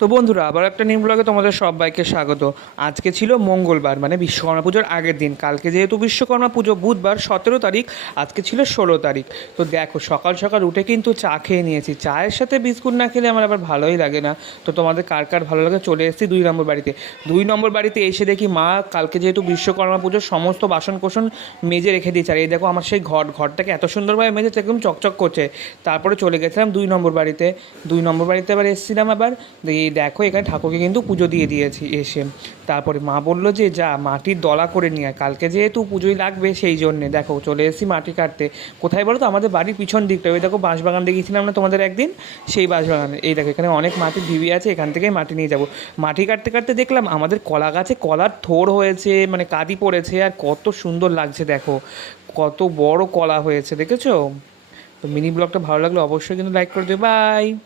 তো বন্ধুরা, আবার একটা নিউ ব্লগে তোমাদের সবাইকে স্বাগত। আজকে ছিল মঙ্গলবার মানে বিশ্বকর্মা পুজোর আগের দিন। কালকে যেহেতু বিশ্বকর্মা পুজো, বুধবার সতেরো তারিখ, আজকে ছিল ষোলো তারিখ। তো দেখো, সকাল সকাল উঠে কিন্তু চা খেয়ে নিয়েছি। চায়ের সাথে বিস্কুট না খেলে আমার আবার ভালোই লাগে না। তো তোমাদের কার কার ভালো লাগে চলে এসেছি দুই নম্বর বাড়িতে। দুই নম্বর বাড়িতে এসে দেখি মা কালকে যেহেতু বিশ্বকর্মা পুজোর সমস্ত বাসন কোসন মেজে রেখে দিয়েছে। আর এই দেখো, আমার সেই ঘর, ঘরটাকে এত সুন্দরভাবে মেজেছে, একদম চকচক করছে। তারপরে চলে গেছিলাম দুই নম্বর বাড়িতে। দুই নম্বর বাড়িতে আবার এসেছিলাম আবার। এই দেখো, এখানে ঠাকুরকে কিন্তু পুজো দিয়ে দিয়েছি এসে। তারপরে মা বলল যে, যা, মাটির দলা করে নিয়ে আয়। কালকে যেহেতু পুজোই লাগবে, সেই জন্যে। দেখো, চলে এসেছি মাটি কাটতে। কোথায় বলো তো? আমাদের বাড়ির পিছন দিকটা। ওই দেখো, বাঁশবাগান দেখিয়েছিলাম না তোমাদের একদিন? সেই বাঁশবাগানে। এই দেখো, এখানে অনেক মাটির ঢিবি আছে, এখান থেকেই মাটি নিয়ে যাব। মাটি কাটতে কাটতে দেখলাম, আমাদের কলা গাছে কলার থোড় হয়েছে মানে কাদি পড়েছে, আর কত সুন্দর লাগছে, দেখো। কত বড় কলা হয়েছে, দেখেছ? তো মিনি ব্লগটা ভালো লাগলে অবশ্যই কিন্তু লাইক করে দেবে বাই!